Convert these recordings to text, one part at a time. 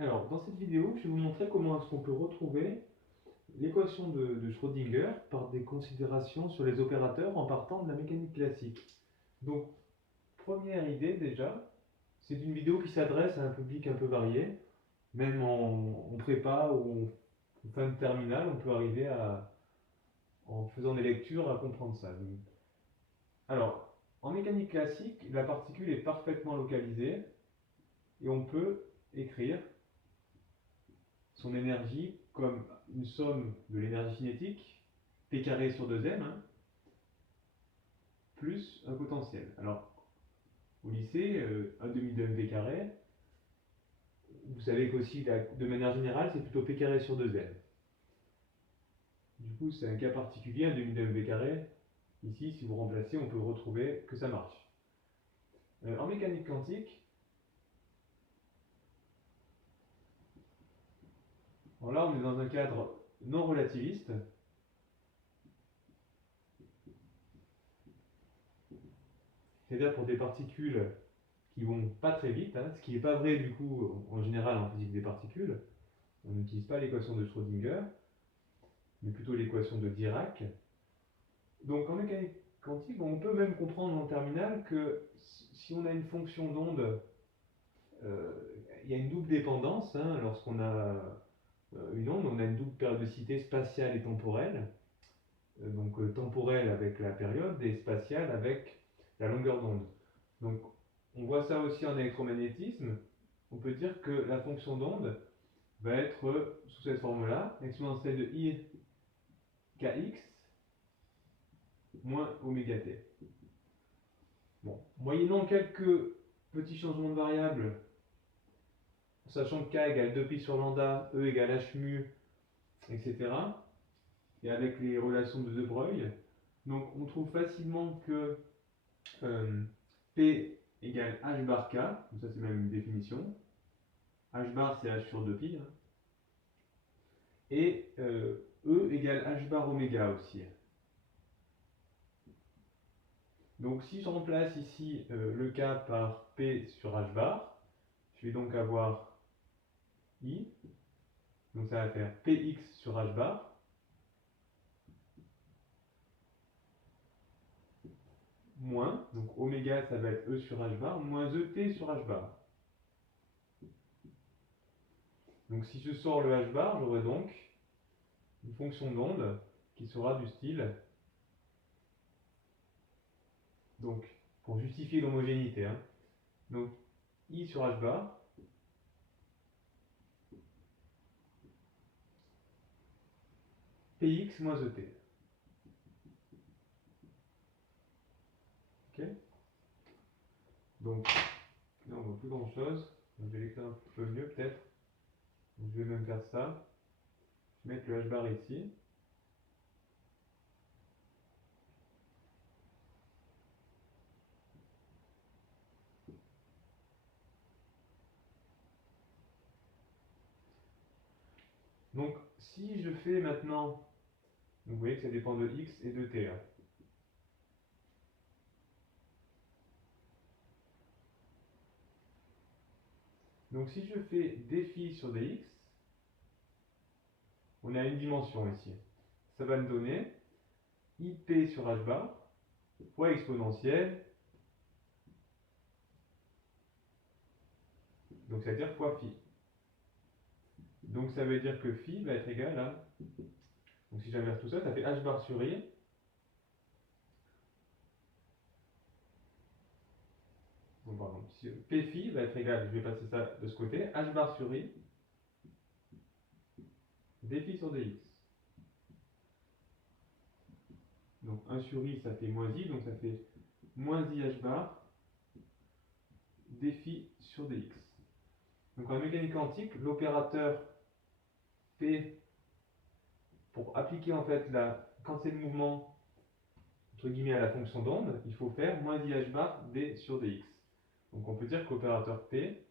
Alors, dans cette vidéo, je vais vous montrer comment est-ce qu'on peut retrouver l'équation de Schrödinger par des considérations sur les opérateurs en partant de la mécanique classique. Donc, première idée déjà, c'est une vidéo qui s'adresse à un public un peu varié, même en prépa ou en fin de terminale, on peut arriver en faisant des lectures, à comprendre ça. Alors, en mécanique classique, la particule est parfaitement localisée et on peut écrire son énergie comme une somme de l'énergie cinétique, P carré sur 2m, hein, plus un potentiel. Alors, au lycée, 1 demi de mv carré, vous savez qu'aussi, de manière générale, c'est plutôt P carré sur 2m. Du coup, c'est un cas particulier, 1 demi de mv carré. Ici, si vous remplacez, on peut retrouver que ça marche. En mécanique quantique, alors là, on est dans un cadre non relativiste. C'est-à-dire pour des particules qui vont pas très vite, hein, ce qui n'est pas vrai du coup en général en physique des particules. On n'utilise pas l'équation de Schrödinger, mais plutôt l'équation de Dirac. Donc en mécanique quantique, on peut même comprendre en terminale que si on a une fonction d'onde, il y a une double dépendance. Hein, lorsqu'on a une onde, on a une double périodicité spatiale et temporelle. Donc temporelle avec la période et spatiale avec la longueur d'onde. Donc on voit ça aussi en électromagnétisme. On peut dire que la fonction d'onde va être sous cette forme-là, exponentielle de I kx moins oméga t. Bon, moyennant quelques petits changements de variables, sachant que k égale 2pi sur lambda, e égale h mu, etc., et avec les relations de De Broglie, donc on trouve facilement que P égale h bar k, donc ça c'est même une définition, h bar c'est h sur 2pi, hein, et E égale h bar oméga aussi. Donc si je remplace ici le k par P sur h bar, je vais donc avoir I, donc ça va faire Px sur h bar, moins, donc oméga ça va être E sur h bar, moins ET sur h bar. Donc si je sors le h bar, j'aurai donc une fonction d'onde qui sera du style, donc pour justifier l'homogénéité, hein, donc I sur h bar, Px moins ET. Ok. Donc là on voit plus grand chose, donc je vais l'écrire un peu mieux peut-être. Donc, je vais même faire ça. Je vais mettre le h bar ici. Donc si je fais maintenant, donc, vous voyez que ça dépend de x et de t. Hein. Donc si je fais dφ sur dx, on a une dimension ici. Ça va me donner ip sur h bar fois exponentielle, donc c'est-à-dire fois phi. Donc ça veut dire que phi va être égal à, donc si j'inverse tout ça, ça fait h bar sur i, donc pardon, p phi va être égal, je vais passer ça de ce côté, h bar sur i, dφ sur dx. Donc 1 sur i, ça fait moins i, donc ça fait moins i h bar dφ sur dx. Donc en mécanique quantique, l'opérateur P, pour appliquer en fait quand c'est le mouvement entre guillemets à la fonction d'onde, il faut faire moins i h bar d sur dx. Donc on peut dire que l'opérateur P,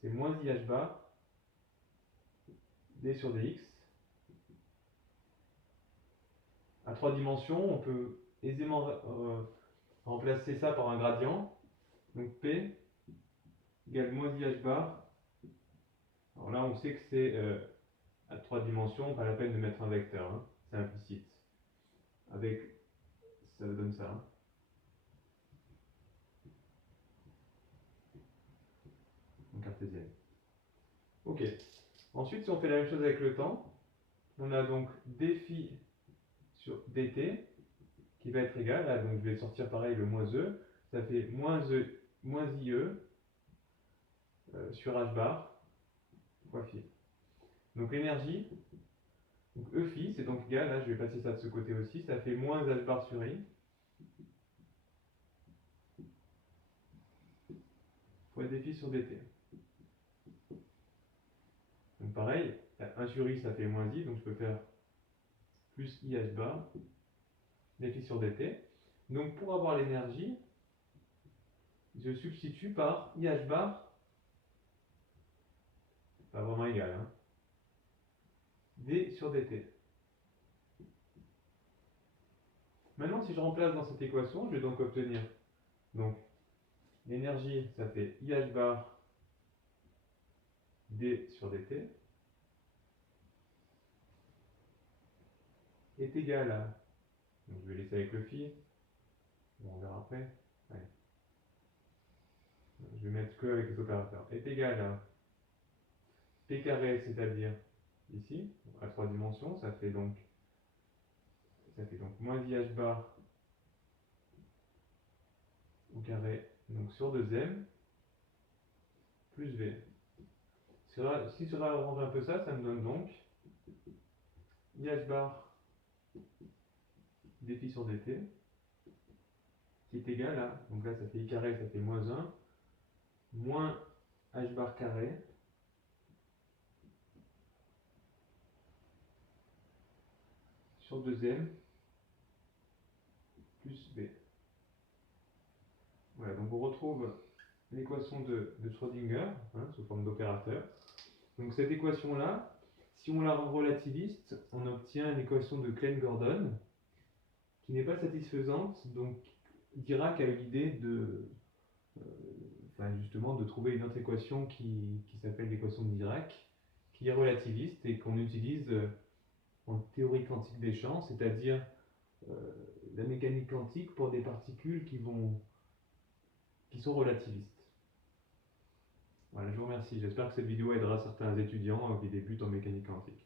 c'est moins i h bar d sur dx. À 3 dimensions, on peut aisément remplacer ça par un gradient. Donc P égale moins i h bar Alors là, on sait que c'est à 3 dimensions, pas la peine de mettre un vecteur, hein, c'est implicite. Avec, ça donne ça, hein. En cartésienne. Ok. Ensuite, si on fait la même chose avec le temps, on a donc dφ sur dt qui va être égal à, donc je vais sortir pareil le moins e, ça fait moins IE sur h bar fois phi. Donc l'énergie, donc E phi, c'est donc égal, là je vais passer ça de ce côté aussi, ça fait moins h bar sur I fois dφ sur dt. Donc pareil, 1 sur I ça fait moins I, donc je peux faire plus IH bar dφ sur dt. Donc pour avoir l'énergie, je substitue par IH bar, pas vraiment égal, hein, d sur dt. Maintenant, si je remplace dans cette équation, je vais donc obtenir donc l'énergie, ça fait IH bar d sur dt est égal à, donc je vais laisser avec le phi, on verra après, allez. Je vais mettre que avec les opérateurs, est égal à p carré, c'est-à-dire ici, à 3 dimensions, ça fait donc moins IH bar au carré, donc sur 2m, plus v. Si je rendre un peu ça, ça me donne donc IH bar dφ sur dt, qui est égal à, donc là ça fait I carré, ça fait moins 1, moins h bar carré, sur 2m, plus v. Voilà, donc on retrouve l'équation de Schrödinger, hein, sous forme d'opérateur. Donc cette équation-là, si on la rend relativiste, on obtient une équation de Klein-Gordon qui n'est pas satisfaisante. Donc Dirac a eu l'idée de, justement, de trouver une autre équation qui s'appelle l'équation de Dirac, qui est relativiste et qu'on utilise en théorie quantique des champs, c'est-à-dire la mécanique quantique pour des particules qui sont relativistes. Voilà, je vous remercie. J'espère que cette vidéo aidera certains étudiants qui débutent en mécanique quantique.